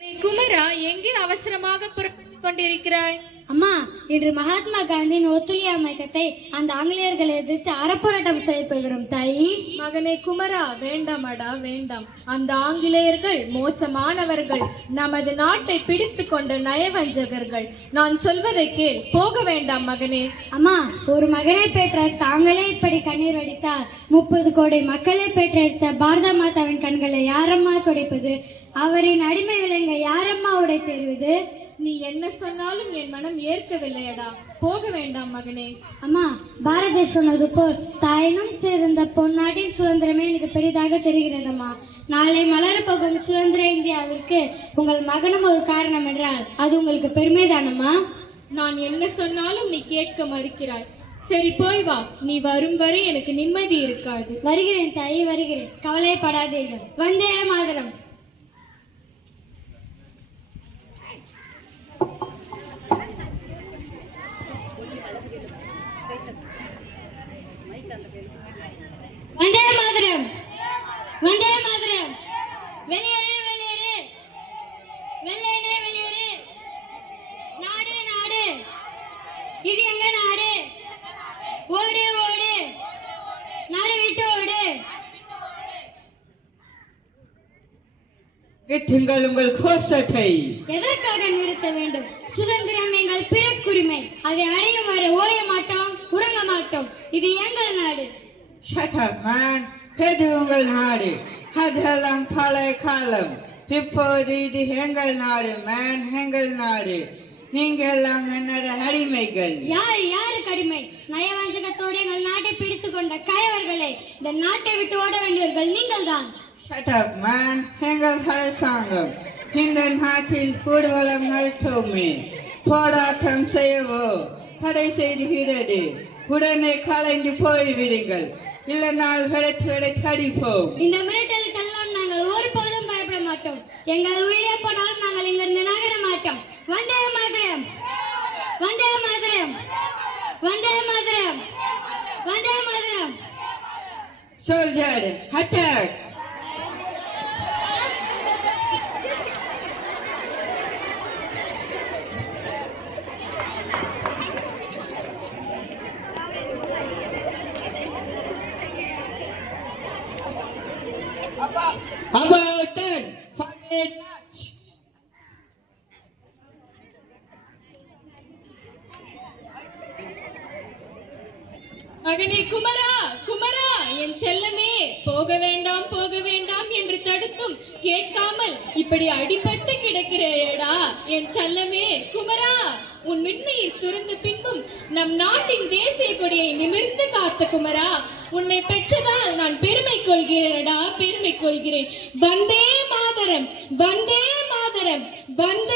நீ குமரா எங்கே அவசரமாக புறப்பட்டுக் கொண்டிருக்கிறாய்? அம்மா இன்று மகாத்மா காந்தியின் ஒத்துழையாமை இயக்கத்தை அந்த ஆங்கிலேயர்களை எதிர்த்து அறப்போராட்டம் செய்ய போகிறோம் தாயி. மகனே குமரா வேண்டாமடா வேண்டாம். அந்த ஆங்கிலேயர்கள் மோசமானவர்கள் நமது நாட்டை பிடித்து கொண்ட நயவஞ்சகர்கள். நான் சொல்வதை கேள் போக வேண்டாம் மகனே. அம்மா ஒரு மகனை பெற்ற தாங்களே இப்படி கண்ணீர் வடித்தால் முப்பது கோடி மக்களை பெற்றெடுத்த பாரத மாதாவின் கண்களை யாரம்மா துடைப்பது? அவரின் அடிமை விலங்கை யாரம்மா உடை தெரிவது நீ என்ன சொன்னாலும் என் மனம் ஏற்கவில்லையடா. போக வேண்டாம் மகனே. அம்மா பாரதி சொன்னது போல் தாயினும் சேர்ந்த பொன்னாட்டின் சுதந்திரமே எனக்கு பெரிதாக தெரிகிறதம்மா. நாளை மலரப்போகும் சுதந்திர இந்தியாவிற்கு உங்கள் மகனும் ஒரு காரணம் என்றால் அது உங்களுக்கு பெருமைதானம்மா? நான் என்ன சொன்னாலும் நீ கேட்க மறுக்கிறாய். சரி போய் வா. நீ வரும் வரை எனக்கு நிம்மதி இருக்காது. வருகிறேன் தாயி வருகிறேன். கவலைப்படாதீர்கள் வந்தே மாதரம். வந்தே மாதரம். வந்தே மாதரம். வெளியேறு வெளியேறு. வெள்ளையனே வெளியேறு. நாடு நாடு. இது எங்க நாடு? ஓடு ஓடு. நாடு விட்டு ஓடு. நிறுத்துங்கள் உங்கள் கோஷத்தை. எதற்காக நிறுத்த வேண்டும்? சுதந்திரம் எங்கள் பிறக்குரிமை. அதை அடையும் வரை ஓய மாட்டோம்? உறங்க மாட்டோம் இது எங்கள் நாடு. Shut up, man. இது உங்கள் நாடு. அதெல்லாம் பழைய காலம் இப்போது இது எங்கள் நாடு மேன் எங்கள் நாடு. நீங்கள் எல்லாம் என்னோட அடிமைகள். யார் யாரு கடிமை நயவஞ்சகத்தோடு எங்கள் நாட்டை பிடித்துக் கொண்ட கயவர்களே இந்த நாட்டை விட்டு ஓட வேண்டியவர்கள் நீங்கள்தான். Shut up, man. எங்கள் அரசாங்கம். இந்த நாட்டில் கூடுவலம் நடத்துமே போராட்டம் செய்யவோ தடை செய்துகிறது உடனே கலைந்து போய்விடுங்கள். இல்லைனால் விடத்து விடத்து அடிப்போம். இந்த மிரட்டலுக்கெல்லாம் நாங்கள் ஒருபோதும் பயப்பட மாட்டோம். எங்கள் உயிரே போனாலும் நாங்கள் இங்கிருந்து நகர மாட்டோம். வந்தே மாதரம். வந்தே மாதரம். வந்தே மாதரம். வந்தே மாதரம். Soldier, attack! மகனே குமரா குமரா என் செல்லமே போக வேண்டாம் போக வேண்டாம் என்று தடுத்தும் கேட்காமல் இப்படி அடிபட்டு கிடக்கிறேடா என் செல்லமே குமரா. உன் மின்மையில் துறந்த பின்பும் நம் நாட்டின் தேசிய கொடியை நிமிர்ந்து காத்த குமரா. உன்னை பெற்றதால் நான் பெருமை கொள்கிறேனடா பெருமை கொள்கிறேன். வந்தே மாதரம் வந்தே மாதரம் வந்தே மாதரம்